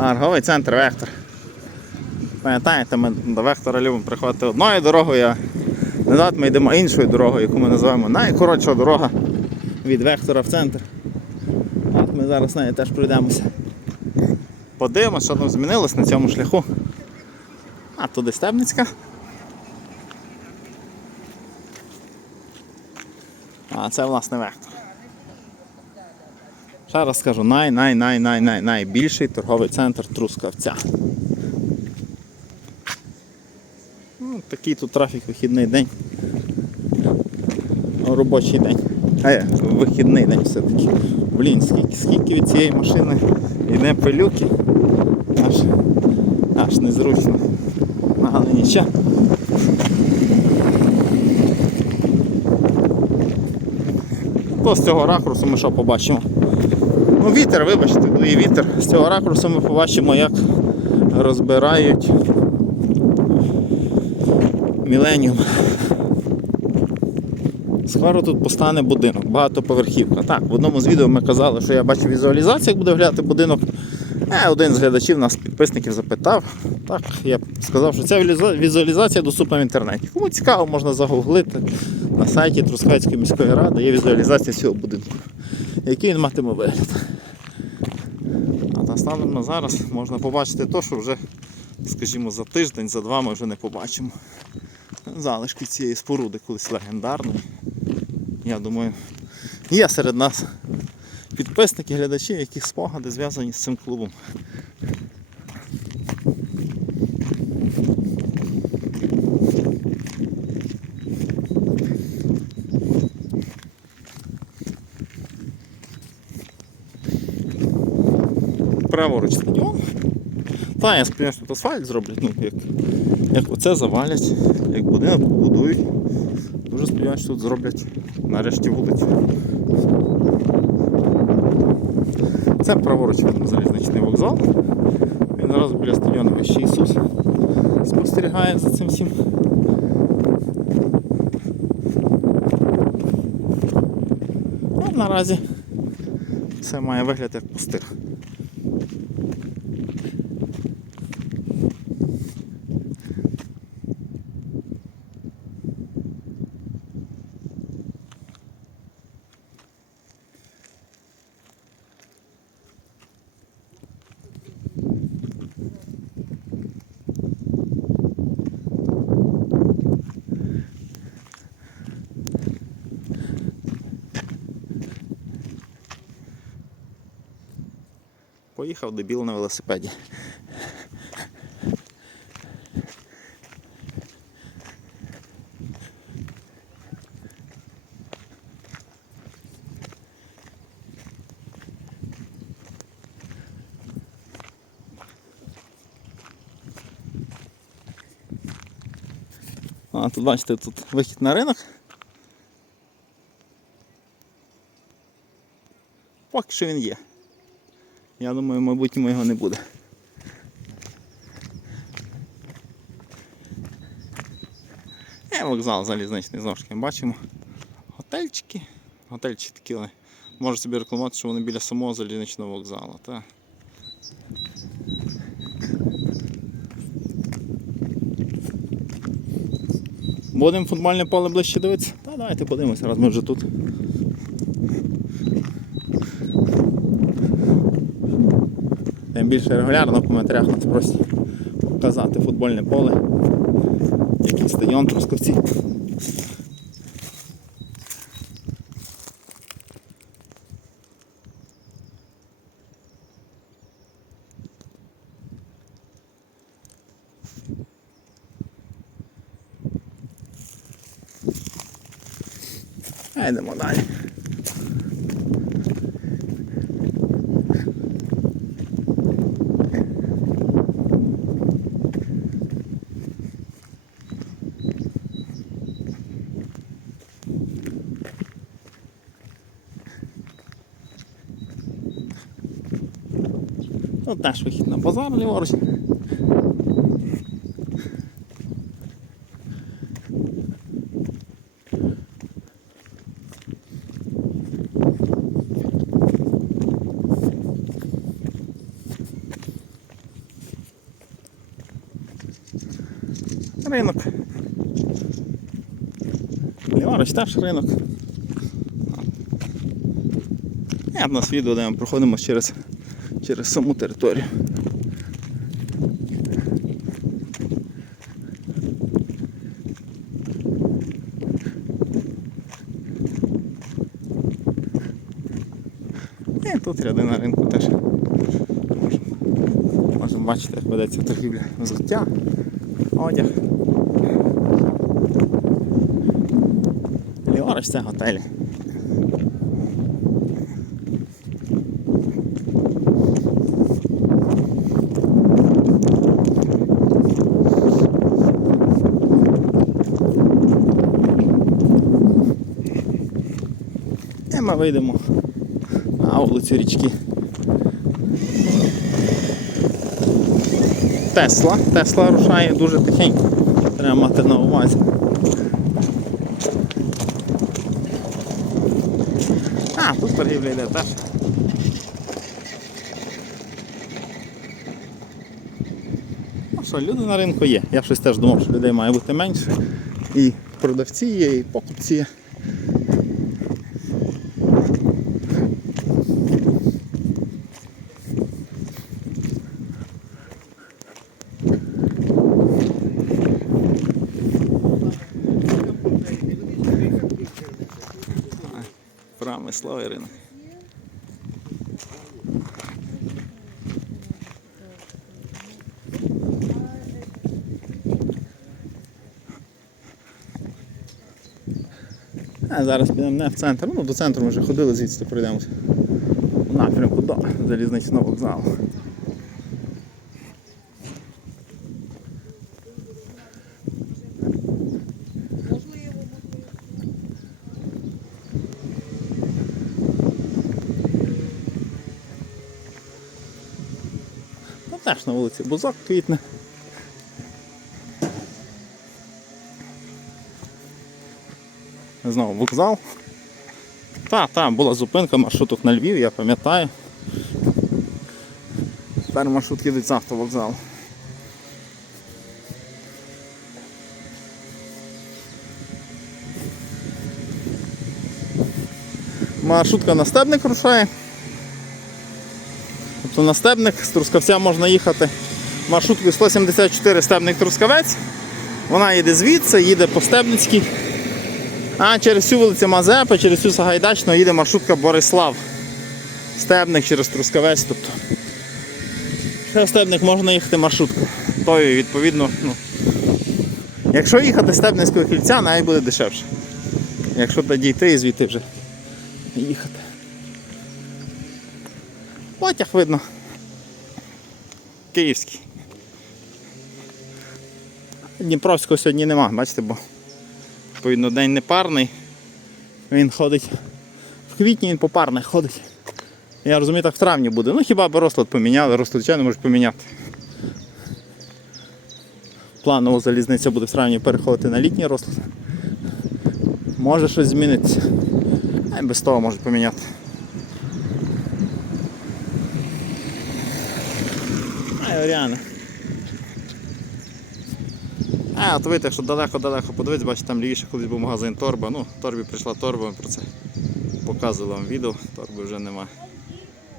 Торговий центр Вектор. Пам'ятаєте, ми до Вектора любимо приходити одною дорогою, а назад ми йдемо іншою дорогою, яку ми називаємо найкоротша дорога від Вектора в центр. От ми зараз нею теж пройдемося. Подивимося, що там змінилось на цьому шляху. А туди Стебницька. А це власне вектор. Ще раз скажу, най-най-най-най-най найбільший торговий центр Трускавця. Ну, такий тут трафік вихідний день. Робочий день. Е, вихідний день все-таки. Блін, скільки, скільки від цієї машини йде пилюки. Аж, аж незручно. Але нічого. То з цього ракурсу ми що побачимо? Ну, вітер, вибачте, дує вітер. З цього ракурсу ми побачимо, як розбирають Міленіум. Скоро тут постане будинок, багатоповерхівка. Так, в одному з відео ми казали, що я бачу візуалізацію, як буде виглядати будинок. Е, один з глядачів нас підписників запитав. Так, я сказав, що ця візуалізація доступна в інтернеті. Кому цікаво, можна загуглити на сайті Трускавецької міської ради є візуалізація цього будинку. Який він матиме вигляд. Станом на зараз можна побачити те, що вже, скажімо, за тиждень, за два ми вже не побачимо. Залишки цієї споруди колись легендарної. Я думаю, є серед нас підписники, глядачі, які спогади зв'язані з цим клубом. Праворуч стадіон. Та, я сподіваюся, тут асфальт зроблять, ну, як, як оце завалять, як будинок побудують. Дуже сподіваюся, що тут зроблять нарешті вулицю. Це праворуч видно залізничний вокзал. Він зараз біля стадіону Вищий Ісус спостерігає за цим всім. Ну, наразі все має вигляд як пустир. Поїхав дебіл на велосипеді. А, тут бачите, тут вихід на ринок. Поки що він є. Я думаю, в майбутньому його не буде. Є вокзал залізничний знову ж таки бачимо. Готельчики. Готельчики такі, можу собі рекламувати, що вони біля самого залізничного вокзалу. Та. Будемо футбольне поле ближче дивитися? Та давайте подивимося, раз ми вже тут. Тим більше регулярно в коментарях нас просять показати футбольне поле, який стадіон Трускавці. А йдемо далі. Ну, Тут теж вихід на базар ліворуч. Ринок. Ліворуч теж ринок. Я в нас відео, де ми проходимо через через саму територію. І тут ряди на ринку теж. Можемо, бачити, як ведеться торгівля взуття, одяг. Ліворуч це готелі. Ми вийдемо на вулицю річки. Тесла. Тесла рушає дуже тихенько. Треба мати на увазі. А, тут торгівля йде теж. Ну що, люди на ринку є. Я щось теж думав, що людей має бути менше. І продавці є, і покупці є. Промисловий ринок. А зараз підемо не в центр. Ну, до центру ми вже ходили, звідси пройдемося. Напрямку до залізничного вокзалу. Теж на вулиці Бузок квітне. Знову вокзал. Та, та, була зупинка маршруток на Львів, я пам'ятаю. Тепер маршрут їдуть з автовокзалу. Маршрутка на стебник рушає. Тобто на стебник з Трускавця можна їхати маршруткою 174 стебник Трускавець. Вона їде звідси, їде по Стебницькій. А через цю вулицю Мазепа, через цю Сагайдачну їде маршрутка Борислав. Стебник через Трускавець. Тобто. Ще Стебник можна їхати маршруткою. Тою, відповідно, ну. Якщо їхати Стебницького кільця, навіть буде дешевше. Якщо тоді йти і звідти вже їхати. Потяг видно. Київський. Дніпровського сьогодні нема, бачите, бо відповідно день непарний. Він ходить. В квітні він попарний ходить. Я розумію, так в травні буде. Ну хіба б розклад поміняли, розклад звичайно можуть поміняти. Планово залізниця буде в травні переходити на літній розклад. Може щось зміниться. А й без того можуть поміняти. Ай, Оріана. А, от видите, що далеко-далеко подивитись, бачите, там лівіше колись був магазин торба. Ну, торбі прийшла торба, про це показували вам відео, торби вже немає.